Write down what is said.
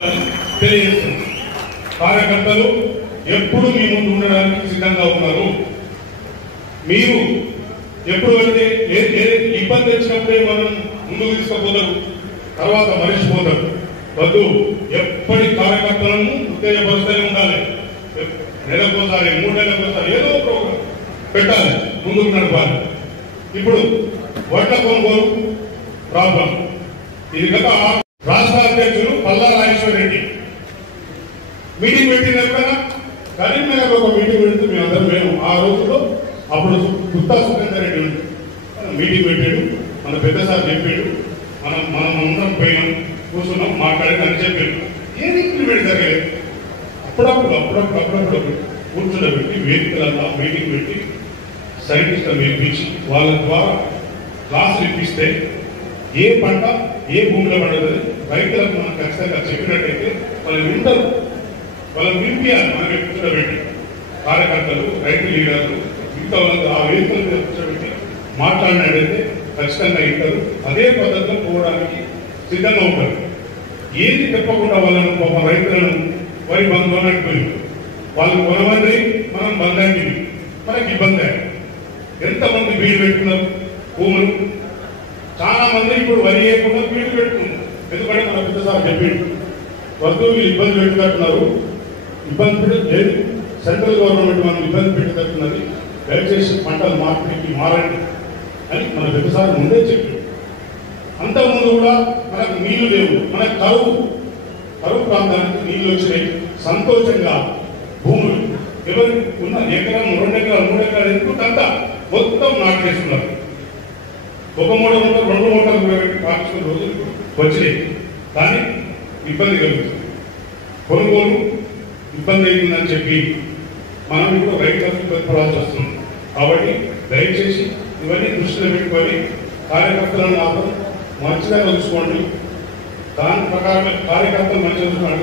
తెలియజేస్తుంది. కార్యకర్తలు ఎప్పుడు మీ ముందు ఉండడానికి సిద్ధంగా ఉన్నారు. మీరు ఎప్పుడు వెళ్తే ఇబ్బంది వచ్చినప్పుడే మనం ముందుకు తీసుకుపోతారు, తర్వాత మరిచిపోతారు. వద్దు, ఎప్పటి కార్యకర్తలను ఉత్తేజపరుస్తూనే ఉండాలి. నెలకోసారి 3 నెలలకోసారి ఏదో ప్రోగ్రాం పెట్టాలి, ముందుకు నడపాలి. ఇప్పుడు వడ్ల కొనుగోలు ప్రాబ్లం, ఇది గత రాష్ట్ర అధ్యక్షులు పల్లా రాజేశ్వర రెడ్డి మీటింగ్ పెట్టినప్పుడు కరీంనగర్ ఒక మీటింగ్ పెడితే మేము ఆ రోజుల్లో అప్పుడు గుత్తా సుఖేందర్ రెడ్డి మీటింగ్ పెట్టాడు. మన పెద్ద సార్ చెప్పాడు, మనం అందరం పోయినాం, కూర్చున్నాం, మాట్లాడి అని చెప్పాడు. ఏది ఇంప్లిమెంట్ జరగలేదు. అప్పుడప్పుడు కూర్చుండబెట్టి వేదికలలో మీటింగ్ పెట్టి సైంటిస్టులను పిలిపించి వాళ్ళ ద్వారా క్లాసులు ఇప్పిస్తే ఏ పంట ఏ భూమిలో పడదని రైతులకు మనం ఖచ్చితంగా చెప్పినట్టయితే వాళ్ళు వింటారు. వాళ్ళని వినిపించాలి. మనం కూర్చోబెట్టి కార్యకర్తలు, రైతు లీడర్లు ఇంత ఆ వేదికల మీద కూర్చోబెట్టి మాట్లాడినట్టయితే ఖచ్చితంగా వింటారు. అదే పద్ధతిలో పోవడానికి సిద్ధంగా ఉంటారు. ఏది చెప్పకుండా వాళ్ళను పాపం రైతులను వరి బంధు అని వాళ్ళు కొనమంది, మనం బంధాన్ని మనకి ఇబ్బంది. ఎంతమంది బీడు పెట్టుకున్నారు భూములు. చాలా మంది ఇప్పుడు వరి వేయకుండా బీడు పెట్టుకున్నారు. ఎందుకంటే మన పెద్దసారి చెప్పిండు, వద్దు వీళ్ళు ఇబ్బంది పెట్టుకుంటున్నారు, ఇబ్బంది లేదు, సెంట్రల్ గవర్నమెంట్ మనం ఇబ్బంది పెట్టుకుంటున్నది, దయచేసి పంటల మార్పిడికి మారండి అని మన పెద్దసారి ముందే చెప్పిండు. అంతకుముందు కూడా మనకు నీళ్లు లేవు, మనకు కరువు ప్రాంతానికి నీళ్లు వచ్చినాయి. సంతోషంగా భూములు ఎవరు ఉన్న ఎకరం 2 ఎకరాలు 3 ఎకరాలు ఎందుకంతా మొత్తం నాటేస్తున్నారు. 1 మూట 2 మూటలు కాల్చుకునే రోజులు వచ్చినాయి. కానీ ఇబ్బంది కలుగుతుంది, కొనుగోలు ఇబ్బంది అవుతుందని చెప్పి మనం ఇప్పుడు రైతులకు ఇబ్బంది పడాల్సి వస్తుంది. కాబట్టి దయచేసి ఇవన్నీ దృష్టిలో పెట్టుకొని కార్యకర్తలను మాత్రం మంచిగా చూసుకోండి. దాని ప్రకారమే కార్యకర్తలు మంచిగా చూసుకోండి.